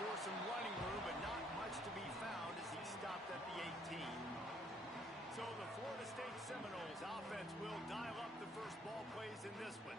for some running room, but not much to be found as he stopped at the 18. So the Florida State Seminoles offense will dial up the first ball plays in this one.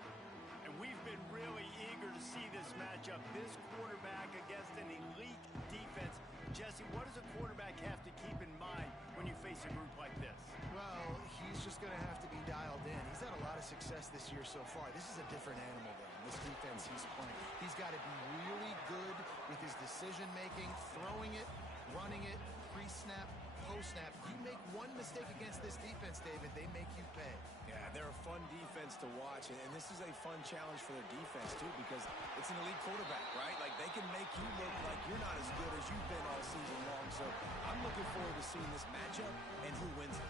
And we've been really eager to see this matchup. This quarterback against an elite defense. Jesse, what does a quarterback have to keep in mind when you face a group like this? Well, he's just going to have to be dialed in. He's had a lot of success this year so far. This is a different animal, though, this defense he's playing. He's got to be really good with his decision-making, throwing it, running it, pre-snap, post-snap. You make one mistake against this defense, David, they make you pay. Yeah, they're a fun defense to watch, and this is a fun challenge for their defense, too, because it's an elite quarterback, right? Like, they can make you look like you're not as good as you've been all season long, so I'm looking forward to seeing this matchup and who wins it.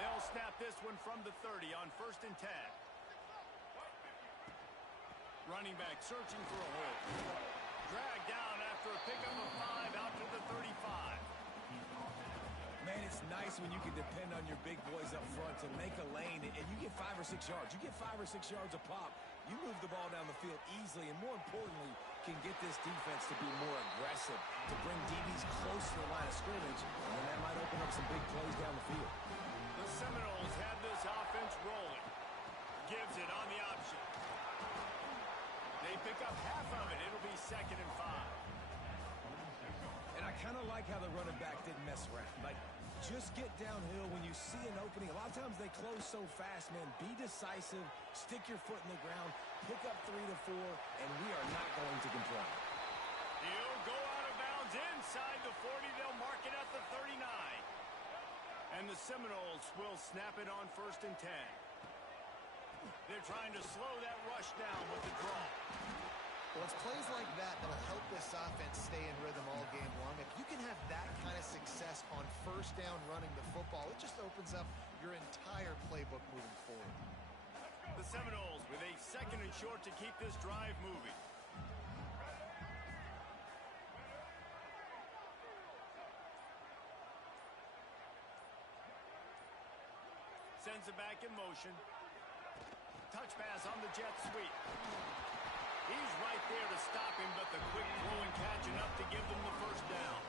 They'll snap this one from the 30 on 1st and 10. Running back searching for a hole. Dragged down after a pickup of 5 out to the 35. Man, it's nice when you can depend on your big boys up front to make a lane, and you get 5 or 6 yards. You get 5 or 6 yards a pop. You move the ball down the field easily, and more importantly, can get this defense to be more aggressive, to bring DBs close to the line of scrimmage, and then that might open up some big plays down the field. The Seminoles have this offense rolling. Gives it on the option. They pick up half of it. It'll be 2nd and 5. And I kind of like how the running back didn't mess around. Like, just get downhill when you see an opening. A lot of times they close so fast, man. Be decisive, stick your foot in the ground, pick up 3 to 4, and we are not going to complain. He'll go out of bounds inside the 40. They'll mark it at the 39. And the Seminoles will snap it on 1st and 10. They're trying to slow that rush down with the draw. Well, it's plays like that that'll help this offense stay in rhythm all game long. If you can have that kind of success on 1st down running the football, it just opens up your entire playbook moving forward. The Seminoles with a 2nd and short to keep this drive moving. Sends it back in motion. Touch pass on the jet sweep. He's right there to stop him, but the quick throw and catching up to give them the 1st down.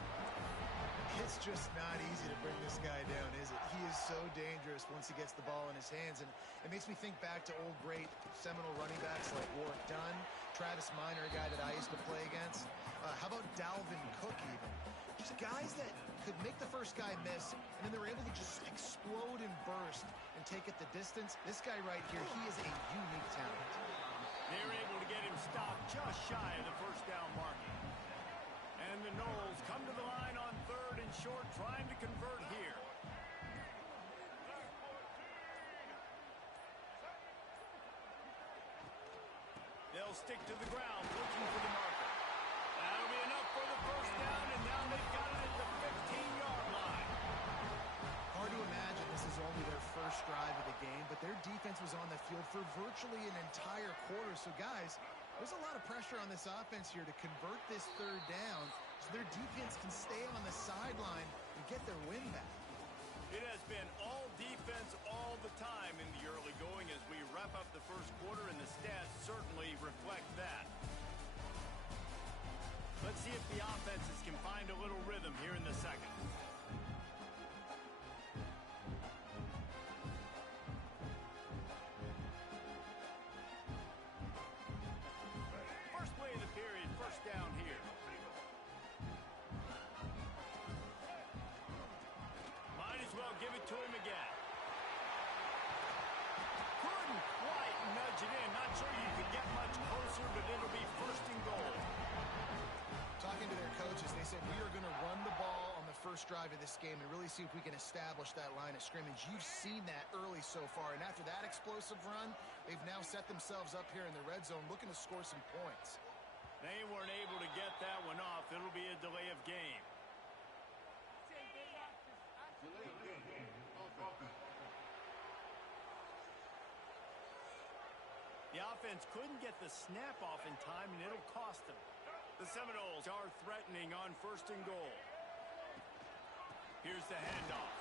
It's just not easy to bring this guy down, is it? He is so dangerous once he gets the ball in his hands, and it makes me think back to old great Seminole running backs like Warwick Dunn, Travis Minor, a guy that I used to play against. How about Dalvin Cook even? Just guys that could make the first guy miss, and then they were able to just explode and burst and take it the distance. This guy right here, he is a unique talent. They're able to get him stopped just shy of the 1st down marking. And the Noles come to the line on 3rd and short, trying to convert here. They'll stick to the ground, looking for the marker. That'll be enough for the 1st down, and now they've got it at the 15-yard line. Hard to imagine this is only their 1st drive of the game, but their defense was on the field for virtually an entire quarter. So, guys, there's a lot of pressure on this offense here to convert this 3rd down so their defense can stay on the sideline and get their win back. It has been all defense all the time in the early going as we wrap up the 1st quarter, and the stats certainly reflect that. Let's see if the offenses can find a little rhythm here in the 2nd. First play of the period, 1st down here. Might as well give it to him again. Couldn't quite nudge it in. Not sure you could get much closer, but it'll be 1st and goal. Talking to their coaches, they said we are going to run the ball on the 1st drive of this game and really see if we can establish that line of scrimmage. You've seen that early so far, and after that explosive run, they've now set themselves up here in the red zone looking to score some points. They weren't able to get that one off. It'll be a delay of game. The offense couldn't get the snap off in time, and it'll cost them. The Seminoles are threatening on 1st and goal. Here's the handoff.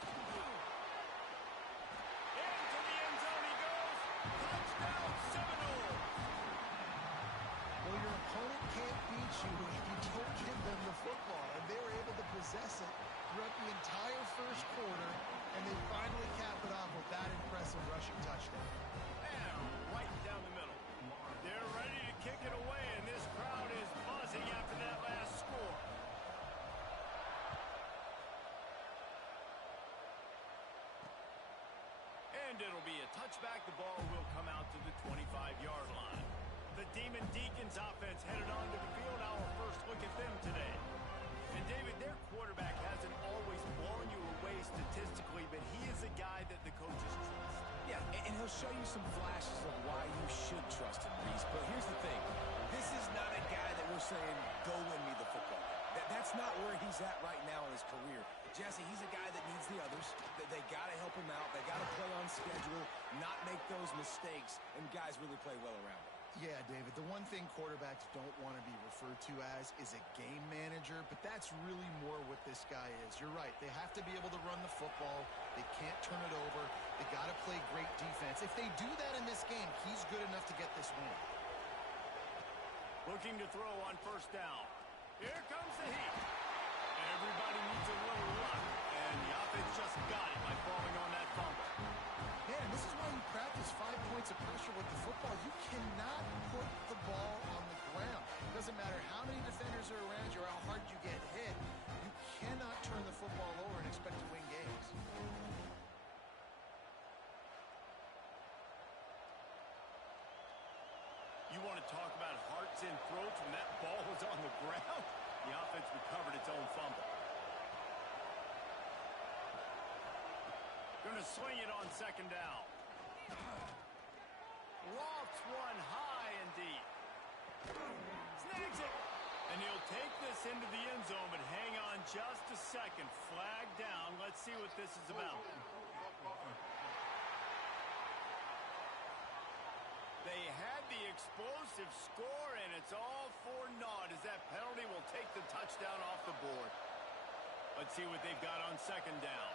Into the end zone he goes. Touchdown, Seminoles! Well, your opponent can't beat you if you don't give them the football. And they were able to possess it throughout the entire first quarter, and they finally cap it off with that impressive rushing touchdown. And right down the middle. They're ready to kick it away, and this crowd is buzzing after that last score. And it'll be a touchback. The ball will come out to the 25-yard line. The Demon Deacons offense headed onto the field. Our first look at them today. And David, their quarterback hasn't always blown you away statistically, but he is a guy that the coaches trust. Yeah, and he'll show you some flashes of why you should trust him, Reese. But here's the thing. This is not a guy that we're saying, go win me the football. That's not where he's at right now in his career. Jesse, he's a guy that needs the others. They got to help him out. They got to play on schedule, not make those mistakes, and guys really play well around him. Yeah, David, the one thing quarterbacks don't want to be referred to as is a game manager, but that's really more what this guy is. You're right. They have to be able to run the football. They can't turn it over. They got to play great defense. If they do that in this game, he's good enough to get this win. Looking to throw on first down. Here comes the heat. Everybody needs a little luck, and the offense just got it by falling on that fumble. Man, this is why you practice 5 points of pressure with the football. You cannot put the ball on the ground. It doesn't matter how many defenders are around you or how hard you get hit. You cannot turn the football over and expect to win games. You want to talk about hearts and throats when that ball was on the ground? The offense recovered its own fumble. Going to swing it on second down. Lofts one high and deep. Snags it. And he'll take this into the end zone, but hang on just a second. Flag down. Let's see what this is about. They had the explosive score, and it's all for naught as that penalty will take the touchdown off the board. Let's see what they've got on second down.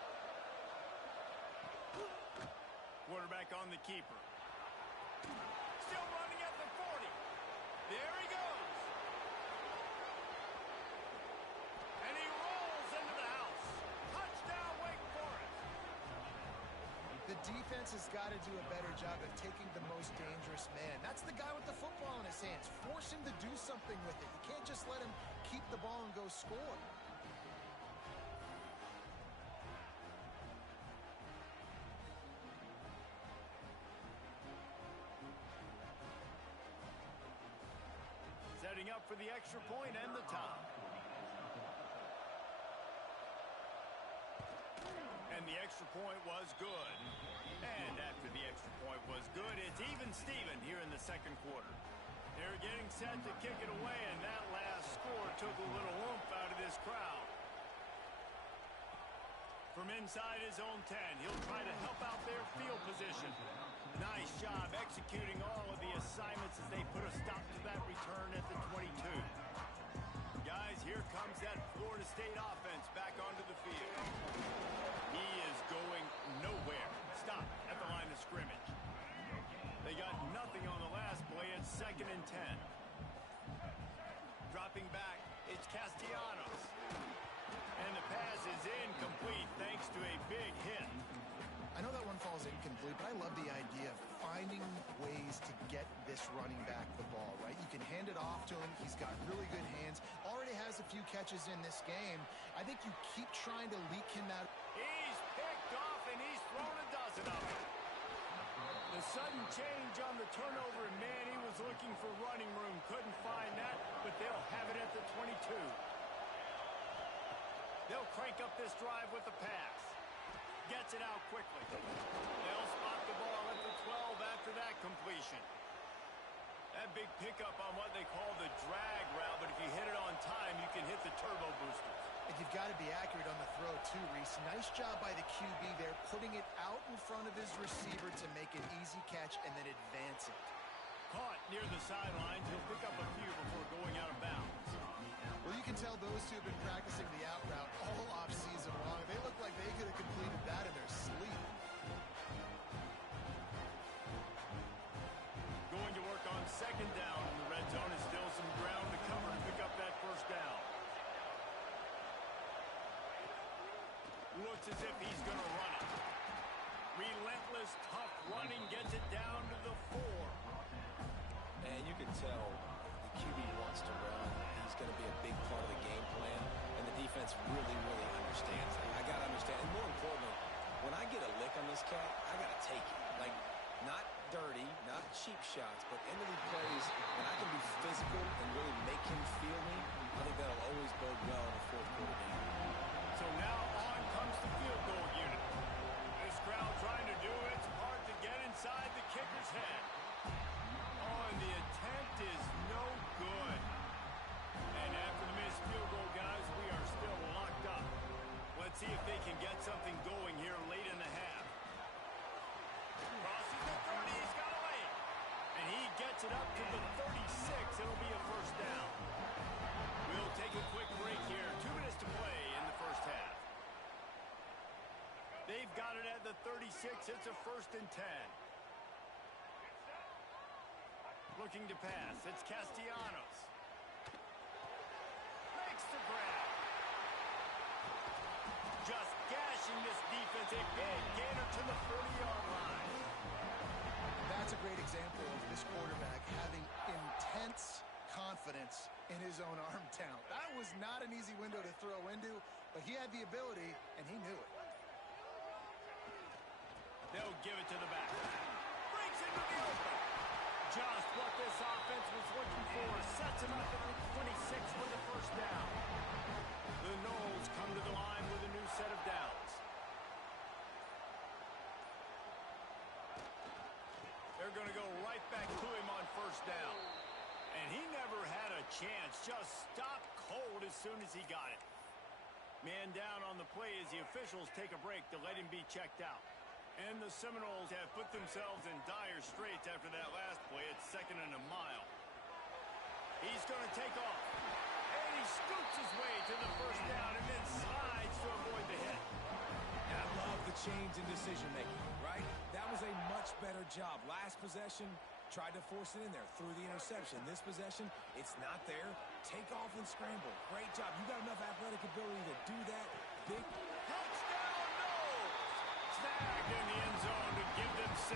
Quarterback on the keeper. Still running at the 40. There he goes. And he rolls into the house. Touchdown, Wake Forest. The defense has got to do a better job of taking the most dangerous man. That's the guy with the football in his hands. Force him to do something with it. You can't just let him keep the ball and go score. Setting up for the extra point and the top. And the extra point was good. And after the extra point was good, it's even Steven here in the second quarter. They're getting set to kick it away, and that last score took a little oomph out of this crowd. From inside his own 10, he'll try to help out their field position. Nice job executing all of the assignments as they put a stop to that return at the 22. Guys, here comes that Florida State offense back onto the field. He is going nowhere. Stop at the line of scrimmage. They got nothing on the last play. It's 2nd and 10. Dropping back, it's Castellanos. And the pass is incomplete thanks to a big hit. I know that one falls incomplete, but I love the idea of finding ways to get this running back the ball, right? You can hand it off to him. He's got really good hands. Already has a few catches in this game. I think you keep trying to leak him out. He's picked off, and he's thrown a dozen of them. The sudden change on the turnover, and man, he was looking for running room. Couldn't find that, but they'll have it at the 22. They'll crank up this drive with the pass. Gets it out quickly. They'll spot the ball at the 12 after that completion. That big pickup on what they call the drag route, but if you hit it on time, you can hit the turbo boosters. And you've got to be accurate on the throw, too, Reese. Nice job by the QB there, putting it out in front of his receiver to make an easy catch and then advance it. Caught near the sidelines. He'll pick up a few before going out of bounds. Well, you can tell those two have been practicing the out route all offseason long. They look like they could have completed that in their sleep. Going to work on second down in the red zone is still some ground Looks as if he's going to run it. Relentless, tough running gets it down to the 4. And you can tell the QB wants to run. He's going to be a big part of the game plan, and the defense really, really understands that. I got to understand, and more importantly, when I get a lick on this cat, I got to take it. Like, not dirty, not cheap shots, but end of the plays, when I can be physical and really make him feel me, I think that'll always bode well in a fourth quarter game. So now on comes the field goal unit. This crowd trying to do its part to get inside the kicker's head. Oh, and the attempt is no good. And after the missed field goal, guys, we are still locked up. Let's see if they can get something going here late in the half. Crosses the 30, he's got a lane. And he gets it up to the 36. It'll be a first down. We'll take a quick break here. 2 minutes to play in the first half. They've got it at the 36. It's a 1st and 10. Looking to pass. It's Castellanos. Makes the grab. Just gashing this defense. A big gainer to the 40-yard line. That's a great example of this quarterback having intense confidence in his own arm talent. That was not an easy window to throw into, but he had the ability, and he knew it. They'll give it to the back. Breaks into the open. Just what this offense was looking for. Sets him up at the 26 for the first down. The Noles come to the line with a new set of downs. They're going to go right back to him on first down. And he never had a chance. Just stopped cold as soon as he got it. Man down on the play as the officials take a break to let him be checked out. And the Seminoles have put themselves in dire straits after that last play. It's 2nd and a mile. He's going to take off. And he scoots his way to the first down and then slides to avoid the hit. And I love the change in decision-making, right? That was a much better job. Last possession, tried to force it in there through the interception. This possession, it's not there. Take off and scramble. Great job. You got enough athletic ability to do that. Big touchdown, no! Snagged in the end zone to give them 6.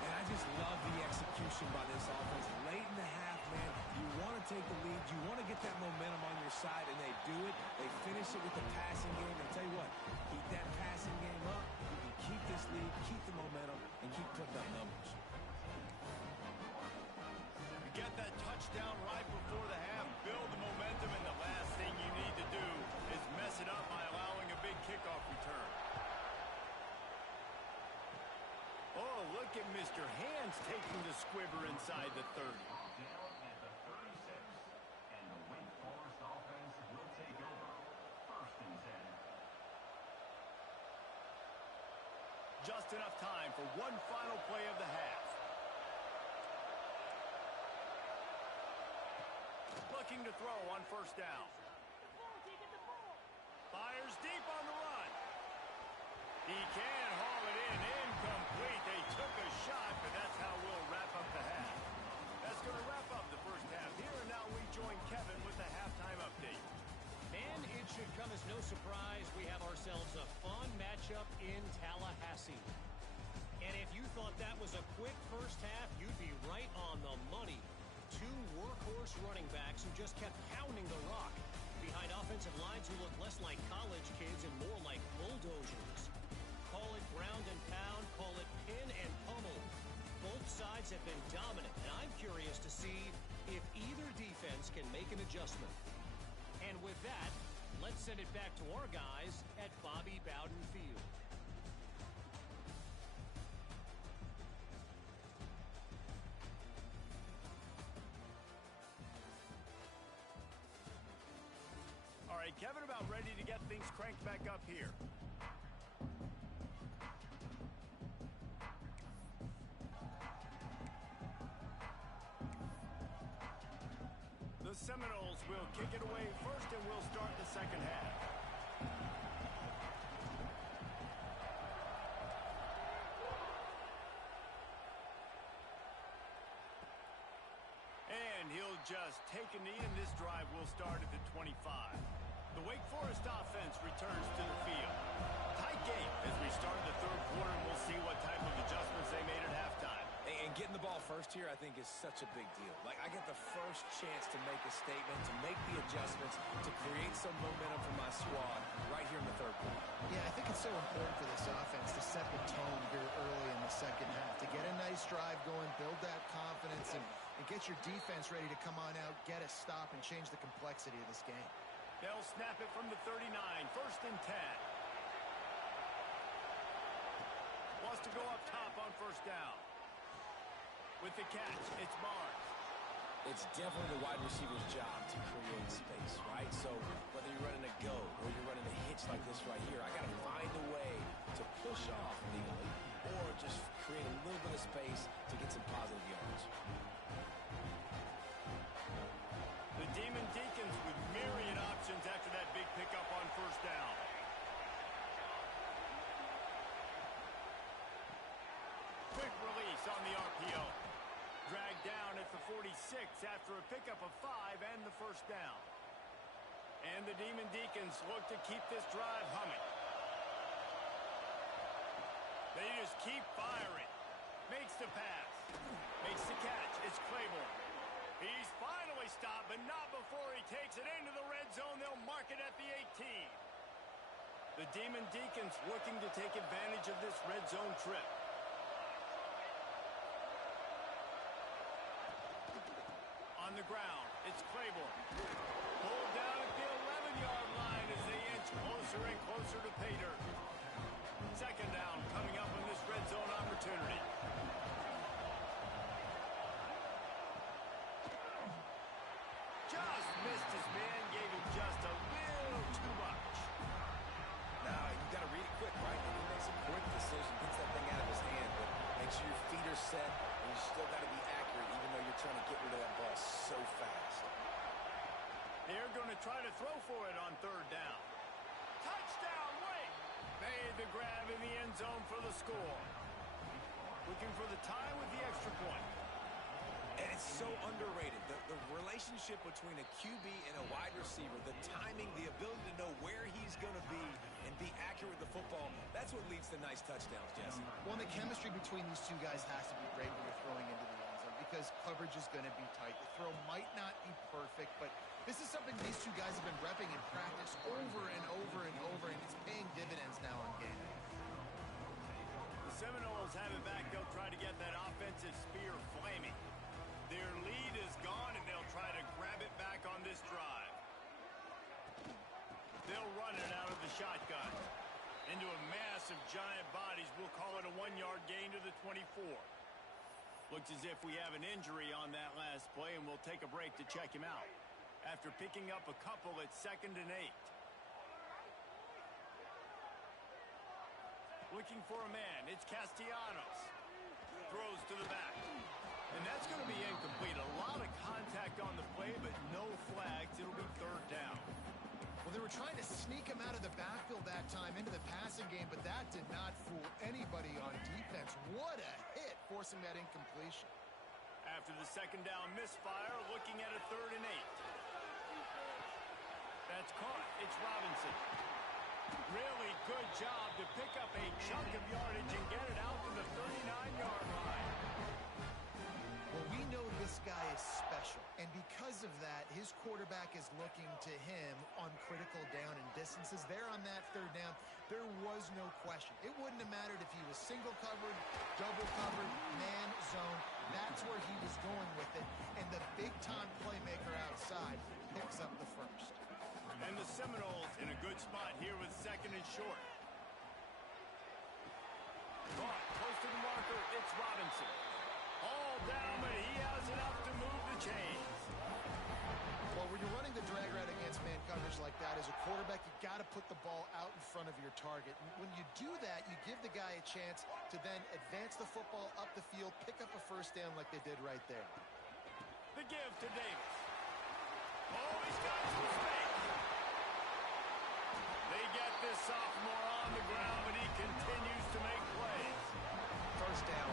And I just love the execution by this offense. Late in the half, man, you want to take the lead. You want to get that momentum on your side, and they do it. They finish it with the passing game. And tell you what, keep that passing game up. You can keep this lead, keep the momentum, and keep putting up numbers. You get that touchdown right before the half, build the momentum, and the last thing you need to do is mess it up by allowing a big kickoff return. Oh, look at Mr. Hands taking the squibber inside the 30. Just enough time for one final play of the half. Looking to throw on first down. Fires deep on the run. He can haul it in. Incomplete. They took a shot, but that's how we'll wrap up the half. That's going to wrap up the first half here, and now we join Kevin with the halftime update. And it should come as no surprise, we have ourselves a fun matchup in Tallahassee. And if you thought that was a quick first half, you'd be right on the money. 2 workhorse running backs who just kept pounding the rock behind offensive lines who look less like college kids and more like bulldozers. Call it ground and pound, call it pin and pummel. Both sides have been dominant, and I'm curious to see if either defense can make an adjustment. And with that, let's send it back to our guys at Bobby Bowden Field. All right, Kevin, about ready to get things cranked back up here. The Seminoles will kick it away first, and we'll start the second half. And he'll just take a knee, and this drive will start at the 25. The Wake Forest offense returns. Getting the ball first here, I think, is such a big deal. Like, I get the first chance to make a statement, to make the adjustments, to create some momentum for my squad right here in the third quarter. Yeah, I think it's so important for this offense to set the tone here early in the second half, to get a nice drive going, build that confidence, and get your defense ready to come on out, get a stop, and change the complexity of this game. They'll snap it from the 39, 1st and 10. Wants to go up top on 1st down. With the catch, it's Barnes. It's definitely the wide receiver's job to create space, right? So whether you're running a go or you're running a hitch like this right here, I got to find a way to push off legally or just create a little bit of space to get some positive yards. The Demon Deacons with myriad options after that big pickup on 1st down. Quick release on the RPO. Dragged down at the 46 after a pickup of 5 and the 1st down. And the Demon Deacons look to keep this drive humming. They just keep firing. Makes the pass. Makes the catch. It's Claiborne. He's finally stopped, but not before he takes it into the red zone. They'll mark it at the 18. The Demon Deacons looking to take advantage of this red zone trip. On the ground, it's Claiborne. Pulled down at the 11-yard line as they inch closer and closer to pay dirt. 2nd down coming up on this red zone opportunity. Just missed his man, gave him just a little too much. Now, you got to read it quick, right? And he makes a quick decision, gets that thing out of his hand, but make sure your feet are set, and you still got to be accurate, even though you're trying to get rid of that ball so fast. They're going to try to throw for it on 3rd down. Touchdown, Wake! Made the grab in the end zone for the score. Looking for the tie with the extra point. And it's so underrated. The relationship between a QB and a wide receiver, the timing, the ability to know where he's going to be and be accurate with the football, that's what leads to nice touchdowns, Jesse. Well, the chemistry between these two guys has to be great when you're throwing into the end zone because coverage is going to be tight. The throw might not be perfect, but this is something these two guys have been repping in practice over and over and over, and it's paying dividends now on game day. The Seminoles have it back. They'll try to get that offensive spear flaming. Their lead is gone, and they'll try to grab it back on this drive. They'll run it out of the shotgun. Into a mass of giant bodies. We'll call it a 1-yard gain to the 24. Looks as if we have an injury on that last play, and we'll take a break to check him out. After picking up a couple at 2nd and 8. Looking for a man. It's Castellanos. Throws to the back. And that's going to be incomplete. A lot of contact on the play, but no flags. It'll be 3rd down. Well, they were trying to sneak him out of the backfield that time into the passing game, but that did not fool anybody on defense. What a hit, forcing that incompletion. After the 2nd down misfire, looking at a 3rd and 8. That's caught. It's Robinson. Really good job to pick up a chunk of yardage and get it out to the 39-yard line. Well, we know this guy is special, and because of that, his quarterback is looking to him on critical down and distances. There on that 3rd down, there was no question. It wouldn't have mattered if he was single covered, double covered, man zone. That's where he was going with it, and the big-time playmaker outside picks up the first. And the Seminoles in a good spot here with 2nd and short. Caught close to the marker, it's Robinson. All down, but he has enough to move the chains. Well, when you're running the drag route against man coverage like that, as a quarterback, you got to put the ball out in front of your target. And when you do that, you give the guy a chance to then advance the football up the field, pick up a 1st down like they did right there. The give to Davis. Oh, he's got some space. They get this sophomore on the ground, but he continues to make plays. 1st down,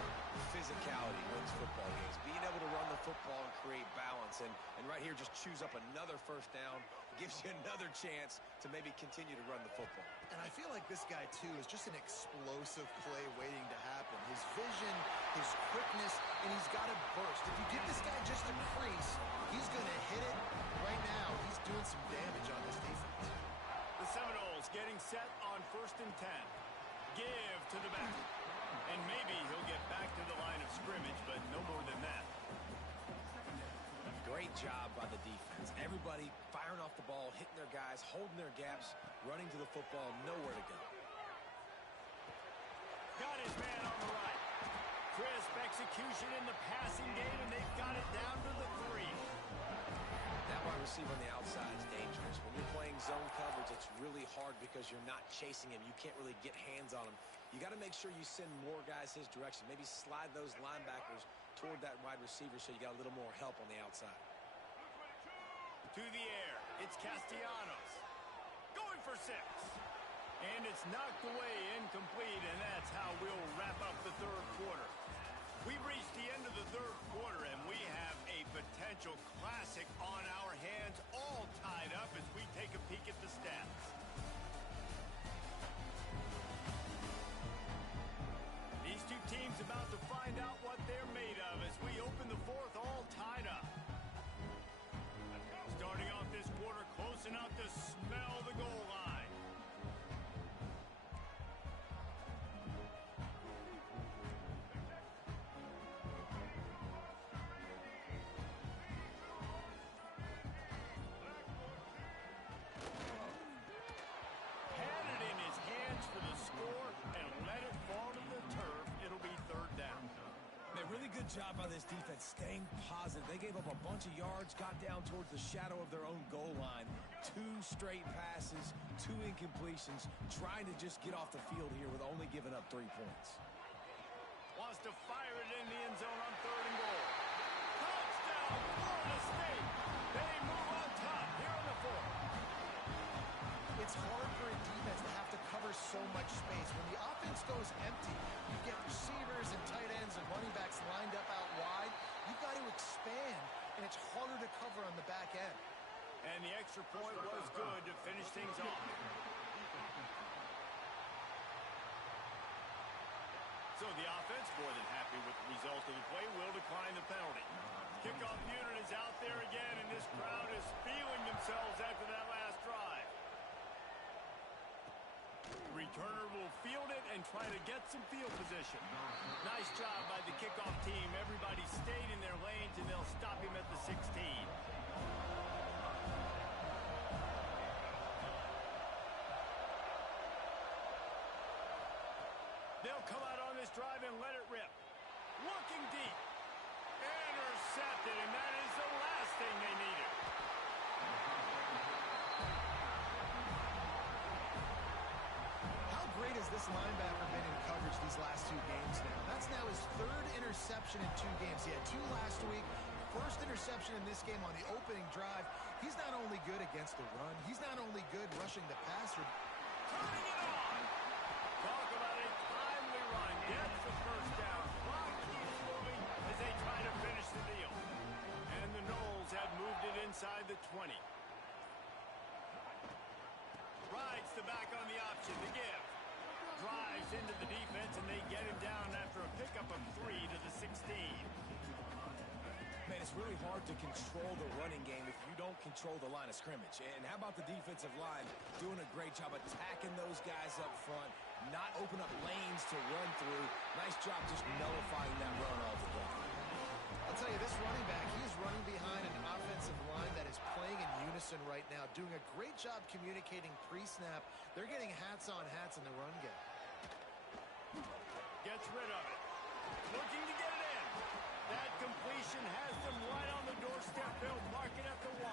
Physicality wins football games. Being able to run the football and create balance. And right here, just choose up another first down. Gives you another chance to maybe continue to run the football. And I feel like this guy, too, is just an explosive play waiting to happen. His vision, his quickness, and he's got a burst. If you give this guy just a crease, he's going to hit it. Right now, he's doing some damage on this defense. The Seminoles getting set on 1st and 10. Give to the back. And maybe he'll get back to the line of scrimmage, but no more than that. Great job by the defense. Everybody firing off the ball, hitting their guys, holding their gaps, running to the football, nowhere to go. Got his man on the right. Crisp execution in the passing game, and they've got it down to the 3. That wide receiver on the outside is dangerous. When you're playing zone coverage, it's really hard because you're not chasing him. You can't really get hands on him. You got to make sure you send more guys his direction. Maybe slide those linebackers toward that wide receiver so you got a little more help on the outside. To the air, it's Castellanos. Going for 6. And it's knocked away, incomplete, and that's how we'll wrap up the 3rd quarter. We've reached the end of the 3rd quarter, and we have a potential classic on our hands, all tied up as we take a peek at the stats. These two teams about to find out what they're made of as we open the 4th all tied up. Starting off this quarter close enough to smell the goal line. Had it in his hands for the score and let it fall to the turf. It'll be 3rd down. Man, really good job by this defense staying positive. They gave up a bunch of yards, got down towards the shadow of their own goal line. 2 straight passes, 2 incompletions, trying to just get off the field here with only giving up 3 points. Wants to fire it in the end zone on 3rd and goal. Touchdown, Florida State. They move on top here in the 4th. It's hard for a defense to have to cover so much space. When the offense goes empty, you get receivers and tight ends and running backs lined up out wide. You've got to expand, and it's harder to cover on the back end. And the extra point was good to finish things off. So the offense, more than happy with the result of the play, will decline the penalty. Kickoff unit is out there again, and this crowd is feeling themselves after that last drive. Returner will field it and try to get some field position. Nice job by the kickoff team. Everybody stayed in their lanes, and they'll stop him at the 16. They'll come out on this drive and let it rip. Looking deep. Intercepted, and that is the last thing they needed. How great has this linebacker been in coverage these last 2 games now? That's now his 3rd interception in 2 games. He had 2 last week. First interception in this game on the opening drive. He's not only good against the run, he's not only good rushing the passer. Turning it on. Talk about a timely run. Gets the 1st down. Clock keeps moving as they try to finish the deal. And the Noles have moved it inside the 20. Rides the back on the option to give. Drives into the defense, and they get him down after a pickup of 3 to the 16. Man, it's really hard to control the running game if you don't control the line of scrimmage. And how about the defensive line doing a great job attacking those guys up front, not open up lanes to run through. Nice job just nullifying that run altogether. I'll tell you, this running back, he's running behind an offensive line that is playing in unison right now, doing a great job communicating pre-snap. They're getting hats on hats in the run game. Gets rid of it. Looking to get it in. That completion has them right on the doorstep. They'll mark it at the 1.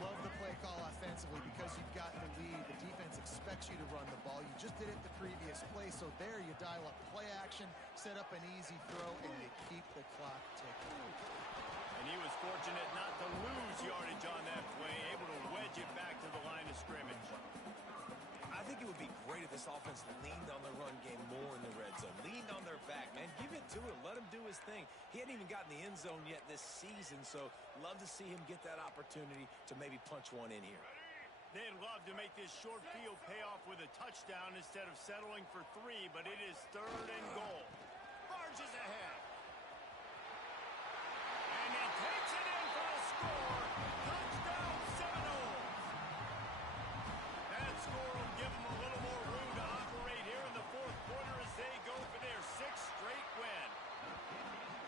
Love the play call offensively because you've got the lead. The defense expects you to run the ball. You just did it the previous play, so there you dial up play action, set up an easy throw, and you keep the clock ticking. And he was fortunate not to lose yardage on that play, able to wedge it back to the line of scrimmage. I think it would be great if this this offense leaned on the run game more in the red zone. Leaned on their back, man. Give it to him. Let him do his thing. He hadn't even gotten the end zone yet this season, so love to see him get that opportunity to maybe punch one in here. They'd love to make this short field pay off with a touchdown instead of settling for 3, but it is 3rd and goal. Barges ahead. And he takes it in for the score. Touchdown Seminoles. That score will give them a little more room to operate here in the 4th quarter as they go for their 6th straight win.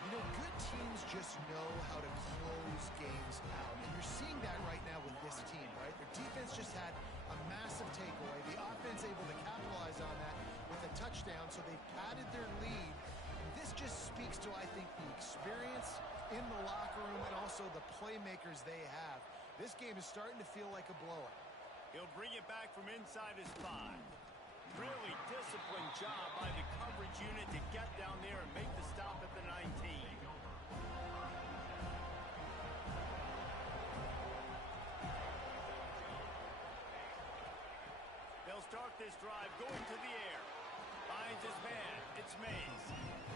You know, good teams just know how to close games out. And you're seeing that right now with this team, right? Their defense just had a massive takeaway. The offense able to capitalize on that with a touchdown, so they've padded their lead. And this just speaks to, I think, the experience in the locker room and also the playmakers they have. This game is starting to feel like a blowout. He'll bring it back from inside his 5. Really disciplined job by the coverage unit to get down there and make the stop at the 19. They'll start this drive going to the air. Finds his man. It's Mays.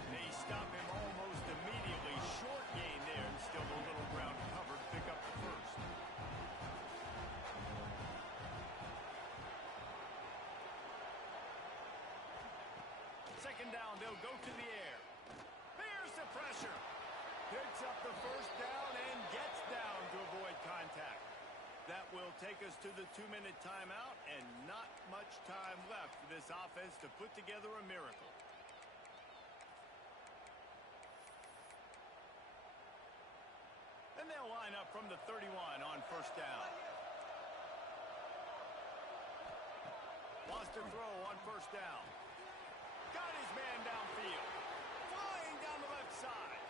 They stop him almost immediately. Short gain there and still a little ground covered. Pick up the 1st. Second down, they'll go to the air. Here's the pressure. Picks up the 1st down and gets down to avoid contact. That will take us to the 2-minute timeout, and not much time left for this offense to put together a miracle. And they'll line up from the 31 on 1st down. Wants to throw on 1st down. Got his man downfield. Flying down the left side.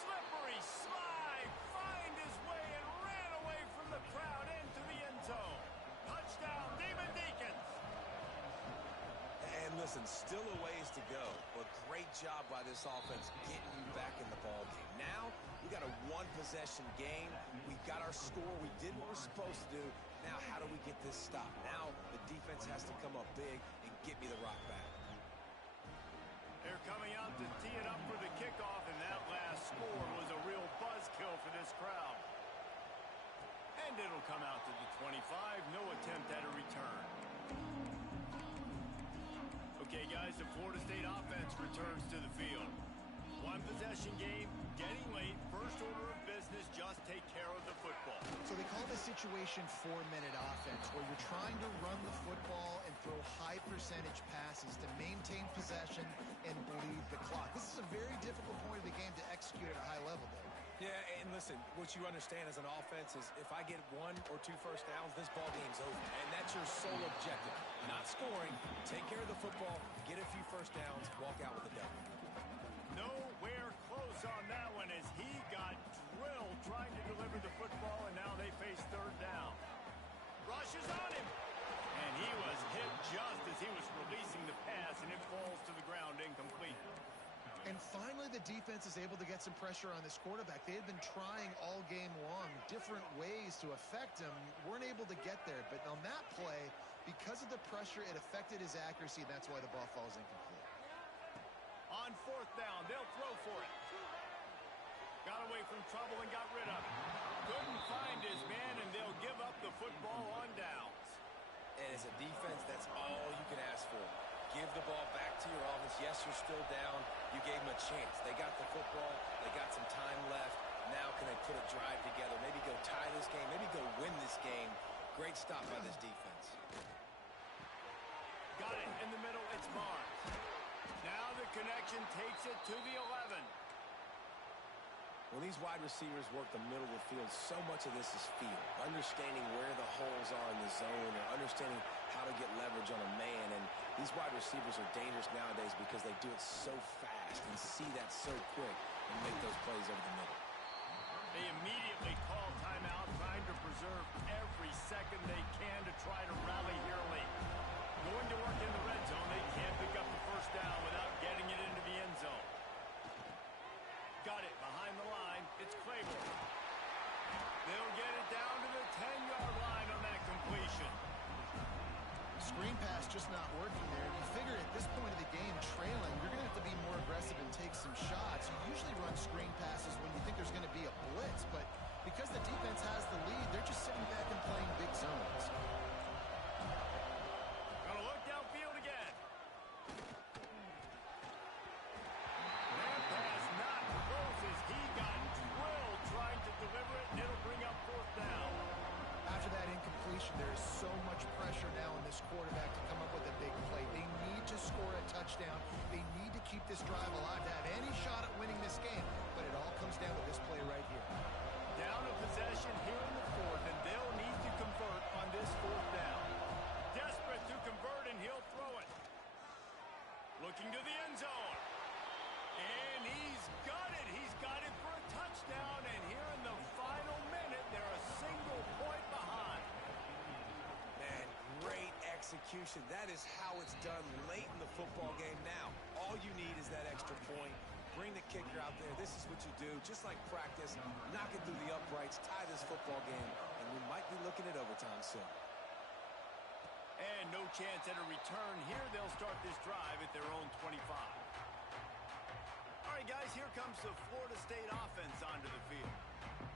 Slippery slide. Find his way and ran away from the crowd into the end zone. Touchdown, Demon Deacons. And listen, still a ways to go, but great job by this offense getting you back in the ball game. Now, we got a 1-possession game. We got our score. We did what we're supposed to do. Now, how do we get this stopped? Now, the defense has to come up big and get me the rock back. They're coming out to tee it up for the kickoff, and that last score was a real buzzkill for this crowd. And it'll come out to the 25. No attempt at a return. Okay, guys, the Florida State offense returns to the field. 1-possession game, getting late. First order of business, just take care of the football. So they call this situation 4-minute offense, where you're trying to run the football and throw high percentage passes to maintain possession and bleed the clock. This is a very difficult point of the game to execute at a high level, though. Yeah, and listen, what you understand as an offense is if I get 1 or 2 first downs, this ball game's over. And that's your sole objective. Not scoring, take care of the football, get a few first downs, walk out with a W. Nowhere close on that one as he got drilled trying to deliver the football, and now they face 3rd down. Rushes on him. And he was hit just as he was releasing the pass, and it falls to the ground incomplete. And finally, the defense is able to get some pressure on this quarterback. They had been trying all game long different ways to affect him. Weren't able to get there. But on that play, because of the pressure, it affected his accuracy. That's why the ball falls incomplete. On 4th down, they'll throw for it. Got away from trouble and got rid of it. Couldn't find his man, and they'll give up the football on downs. And as a defense, that's all you can ask for. Give the ball back to your offense. Yes, you're still down. You gave them a chance. They got the football. They got some time left. Now can they put a drive together? Maybe go tie this game. Maybe go win this game. Great stop by this defense. Got it in the middle. It's Barnes. Now the connection takes it to the 11. When these wide receivers work the middle of the field, so much of this is feel. Understanding where the holes are in the zone or understanding how to get leverage on a man. And these wide receivers are dangerous nowadays because they do it so fast and see that so quick and make those plays over the middle. They immediately call timeout, trying to preserve every second they can to try to rally here late. Going to work in the red zone, they can't pick up the 1st down without getting it into the end zone. Got it behind the line. It's Claiborne. They'll get it down to the 10-yard line on that completion. screen pass just not working there. You figure at this point of the game, trailing, you're going to have to be more aggressive and take some shots. You usually run screen passes when you think there's going to be a blitz, but because the defense has the lead, they're just sitting back and playing big zones. Gonna look downfield again. That pass not close as he got drilled trying to deliver it, and it'll bring up fourth down. After that incompletion, there is so much pressure now on this quarterback to come up with a big play. They need to score a touchdown. They need to keep this drive alive to have any shot at winning this game, but it all comes down to this play right here. Down a possession here in the fourth, and they'll need to convert on this fourth down. Desperate to convert, and he'll throw it. Looking to the end zone. And he's got it. He's got it for a touchdown, and here in the final minute, they're a single point behind. Man, great execution. That is how it's done late in the football game now. All you need is that extra point. Bring the kicker out there. This is what you do. Just like practice, knock it through the uprights, tie this football game, and we might be looking at overtime soon. And no chance at a return here. They'll start this drive at their own 25. All right, guys, here comes the Florida State offense onto the field.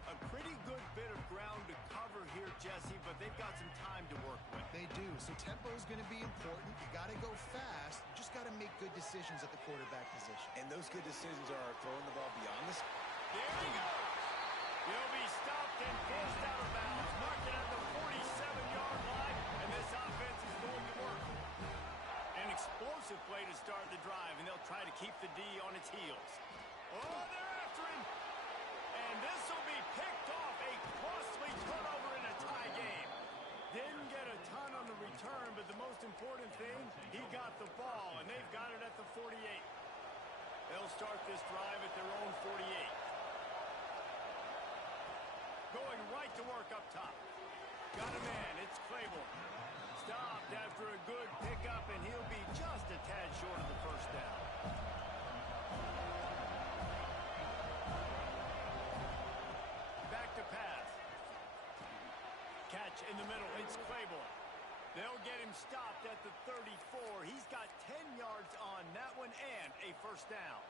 A pretty good bit of ground to cover here, Jesse, but they've got some time to work with. They do, so tempo is going to be important. You got to go fast. You just got to make good decisions at the quarterback position. And those good decisions are throwing the ball beyond the... There he goes. He'll be stopped and forced out of bounds, marking at the 47-yard line, and this offense is going to work. An explosive play to start the drive, and they'll try to keep the D on its heels. Oh, they're after him. And this will be picked off, a costly turnover in a tie game. Didn't get a ton on the return, but the most important thing, he got the ball, and they've got it at the 48. They'll start this drive at their own 48. Going right to work up top. Got a man, it's Claiborne. Stopped after a good pickup, and he'll be just a tad short of the first down. Back to pass. Catch in the middle, it's Claiborne. They'll get him stopped at the 34. He's got 10 yards on that one and a first down.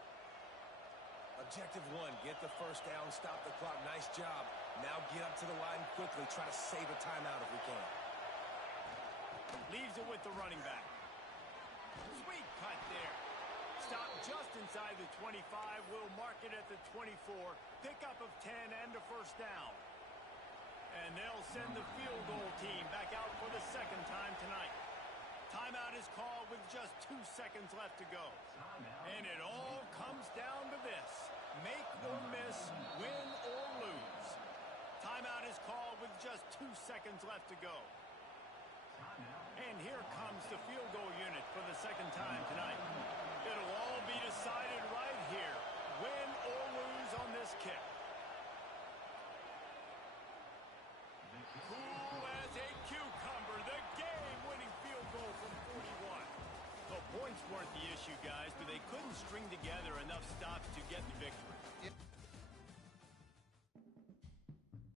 Objective one, get the first down, stop the clock. Nice job. Now get up to the line quickly. Try to save a timeout if we can. Leaves it with the running back. Sweet cut there. Stop just inside the 25. We'll mark it at the 24. Pickup of 10 and a first down. And they'll send the field goal team back out for the second time tonight. Timeout is called with just 2 seconds left to go. And it all comes down to this. Make or miss, win or lose. Timeout is called with just 2 seconds left to go. And here comes the field goal unit for the second time tonight. It'll all be decided right here. Win or lose on this kick.